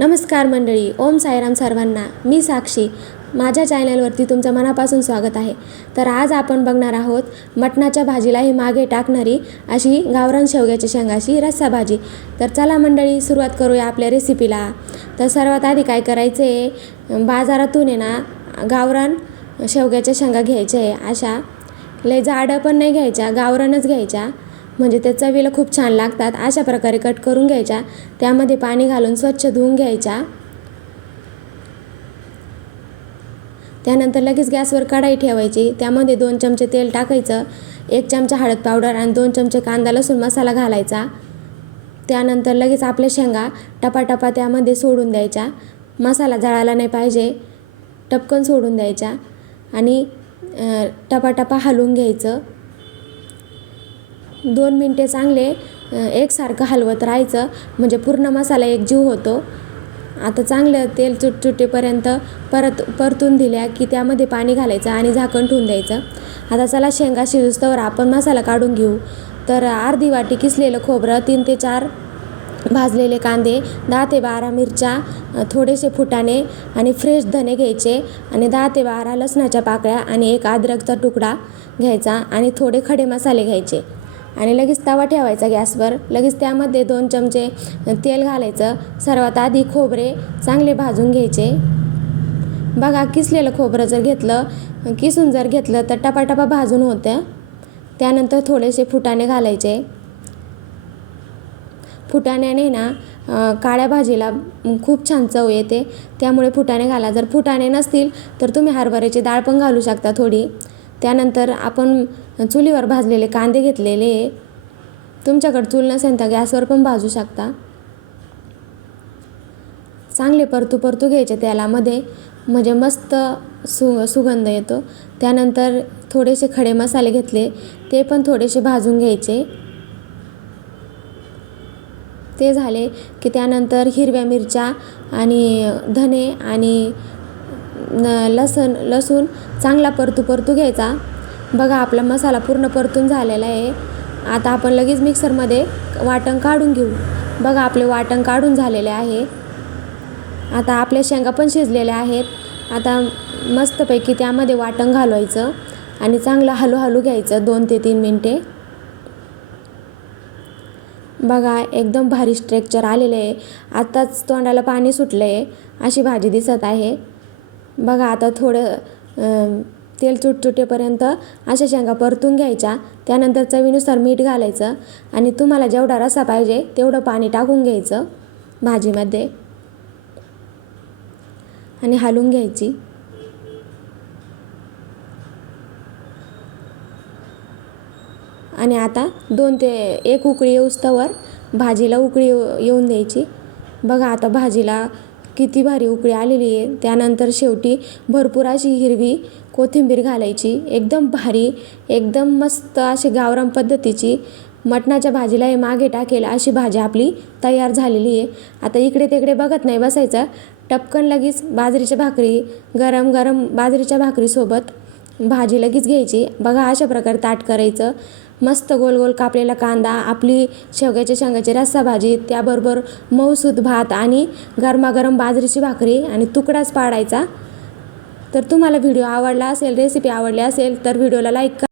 नमस्कार मंडळी, ओम साईराम सर्वांना. मी साक्षी. माझ्या चॅनलवरती तुमचं मनापासून स्वागत आहे. तर आज आपण बघणार आहोत मटणाच्या भाजीलाही मागे टाकणारी अशी गावरान शेवग्याच्या शेंगाची रस्सा भाजी. तर चला मंडळी, सुरुवात करूया आपल्या रेसिपीला. तर सर्वात आधी काय करायचं आहे, बाजारातून आहे ना गावरान शेवग्याच्या शेंगा घ्यायच्या आहे. अशा लय जाडं पण नाही घ्यायच्या, गावरानच घ्यायच्या, म्हणजे त्या चवीला खूप छान लागतात. अशा प्रकारे कट करून घ्यायच्या. त्यामध्ये पाणी घालून स्वच्छ धुवून घ्यायच्या. त्यानंतर लगेच गॅसवर कढाई ठेवायची. त्यामध्ये 2 चमचे तेल टाकायचं, 1 चमचा हळद पावडर आणि 2 चमचे कांदा लसूण मसाला घालायचा. त्यानंतर लगेच आपल्या शेंगा टपाटपा त्यामध्ये सोडून द्यायच्या. मसाला जळाला नाही पाहिजे, टपकन सोडून द्यायच्या आणि टपाटपा हलवून घ्यायचं. 2 मिनटे चांगले एकसारखं हलवत राहायचं, म्हणजे पूर्ण मसाला एकजीव होतो. आता चांगलं तेल चुटचुटेपर्यंत परतून दिल्या की त्यामध्ये पाणी घालायचं आणि झाकण ठेवून द्यायचं. आता चला शेंगा शिजूस्तवर आपण मसाला काढून घेऊ. तर अर्धी वाटी किसलेलं खोबरं, 3 ते 4 भाजलेले कांदे, 10 ते 12 मिरच्या, थोडेसे फुटाणे आणि फ्रेश धने घ्यायचे आणि 10 ते 12 लसणाच्या पाकळ्या आणि 1 अद्रकचा तुकडा घ्यायचा आणि थोडे खडे मसाले घ्यायचे. आणि लगेच तवा ठेवायचा गॅसवर. लगेच त्यामध्ये 2 चमचे तेल घालायचं. सर्वात आधी खोबरे चांगले भाजून घ्यायचे. बघा, किसलेलं खोबरं जर घेतलं, किसून जर घेतलं तर टपाटपा भाजून होतं. त्यानंतर थोडेसे फुटाणे घालायचे. फुटाण्याने ना काळ्या भाजीला खूप छान चव येते, त्यामुळे फुटाणे घाला. जर फुटाणे नसतील तर तुम्ही हरभऱ्याची डाळ पण घालू शकता थोडी. त्यानंतर आपण चुलीवर भाजलेले कांदे घेतलेले, तुमच्याकडे चूल नसेल तर गॅसवर पण भाजू शकता. चांगले परतू घ्यायचे तेलामध्ये, म्हणजे मस्त सुगंध येतो. त्यानंतर थोडेसे खडे मसाले घेतले, ते पण थोडेसे भाजून घ्यायचे. ते झाले की त्यानंतर हिरव्या मिरच्या आणि धने आणि लसूण चांगला परतू घ्यायचा. बघा, आपला मसाला पूर्ण परतून झालेला आहे. आता आपण लगेच मिक्सरमध्ये वाटण काढून घेऊ. बघा, आपले वाटण काढून झालेले आहे. आता आपल्या शेंगा पण शिजलेल्या आहेत. आता मस्तपैकी त्यामध्ये वाटण घालवायचं आणि चांगलं हलू घ्यायचं 2 ते 3 मिनटे. बघा, एकदम भारी स्ट्रेक्चर आलेलं आहे. आताच तोंडाला पाणी सुटलं आहे, अशी भाजी दिसत आहे. बघा, आता थोडं तेल चुटचुटेपर्यंत अशा शेंगा परतून घ्यायच्या. त्यानंतर चवीनुसार मीठ घालायचं आणि तुम्हाला जेवढा रस्सा पाहिजे तेवढं पाणी टाकून घ्यायचं भाजीमध्ये आणि हलवून घ्यायची. आणि आता 2 ते 1 उकळी येऊस्तवर भाजीला उकळी येऊन द्यायची. बघा, आता भाजीला किती भारी उकळी आलेली आहे. त्यानंतर शेवटी भरपूर अशी हिरवी कोथिंबीर घालायची. एकदम भारी, एकदम मस्त अशी गावरान पद्धतीची मटणाच्या भाजीला हे मागे टाकेल अशी भाजी आपली तयार झालेली आहे. आता इकडे तिकडे बघत नाही बसायचं, टपकन लगेच बाजरीच्या भाकरी, गरम गरम बाजरीच्या भाकरीसोबत भाजी लगेच घ्यायची. बघा, अशा प्रकारे ताट करायचं. मस्त गोल गोल कापलेला कांदा, आपली शेवग्याच्या शेंगाची रस्सा भाजी, त्याबरोबर मऊसूद भात आणि गरमागरम बाजरीची भाकरी आणि तुकडाच पाडायचा. तर तुम्हाला व्हिडिओ आवडला असेल, रेसिपी आवडली असेल तर व्हिडिओला लाईक करा.